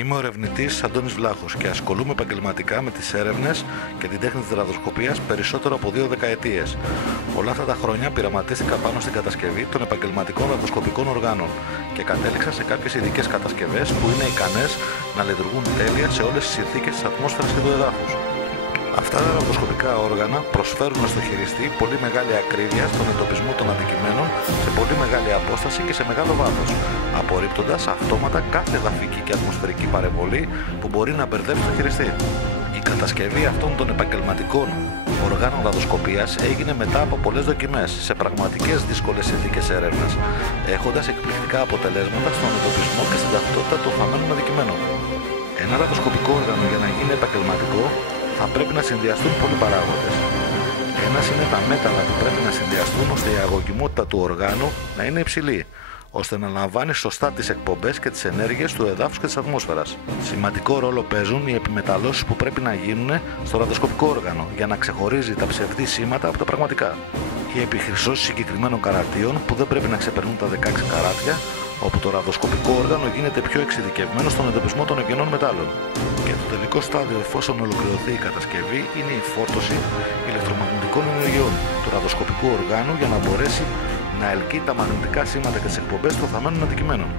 Είμαι ο ερευνητής Αντώνης Βλάχος και ασχολούμαι επαγγελματικά με τις έρευνες και την τέχνη της ραδιοσκοπίας περισσότερο από 2 δεκαετίες. Όλα αυτά τα χρόνια πειραματίστηκα πάνω στην κατασκευή των επαγγελματικών ραδιοσκοπικών οργάνων και κατέληξα σε κάποιες ειδικές κατασκευές που είναι ικανές να λειτουργούν τέλεια σε όλες τις συνθήκες της ατμόσφαιρας και του εδάφους. Αυτά τα ραδιοσκοπικά όργανα προσφέρουν στο χειριστή πολύ μεγάλη ακρίβεια στον εντοπισμό των αντικειμένων σε πολύ μεγάλη απόσταση και σε μεγάλο βάθος, απορρίπτοντας αυτόματα κάθε εδαφική και ατμοσφαιρική παρεμβολή που μπορεί να μπερδέψει τον χειριστή. Η κατασκευή αυτών των επαγγελματικών οργάνων ραδιοσκοπίας έγινε μετά από πολλές δοκιμές σε πραγματικές δύσκολες συνθήκες έρευνας, έχοντας εκπληκτικά αποτελέσματα στον εντοπισμό και στην ταυτότητα των θαμμένων αντικειμένων. Ένα ραδιοσκοπικό όργανο για να γίνει επαγγελματικό θα πρέπει να συνδυαστούν πολλοί παράγοντες. Ένας είναι τα μέταλλα που πρέπει να συνδυαστούν ώστε η αγωγημότητα του οργάνου να είναι υψηλή, ώστε να λαμβάνει σωστά τις εκπομπές και τις ενέργειες του εδάφους και της ατμόσφαιρας. Σημαντικό ρόλο παίζουν οι επιμεταλλώσεις που πρέπει να γίνουν στο ραδιοσκοπικό όργανο για να ξεχωρίζει τα ψευδή σήματα από τα πραγματικά. Οι επιχρυσώσεις συγκεκριμένων καρατίων που δεν πρέπει να ξεπερνούν τα 16 καράτια, όπου το ραδιοσκοπικό όργανο γίνεται πιο εξειδικευμένο στον εντοπισμό των ευγενών μετάλλων. Και το τελικό στάδιο, εφόσον ολοκληρωθεί η κατασκευή, είναι η φόρτωση ηλεκτρομαγνητικών ενεργειών του ραδιοσκοπικού οργάνου για να μπορέσει να ελκύει τα μαγνητικά σήματα και τις εκπομπές των θαμμένων αντικειμένων.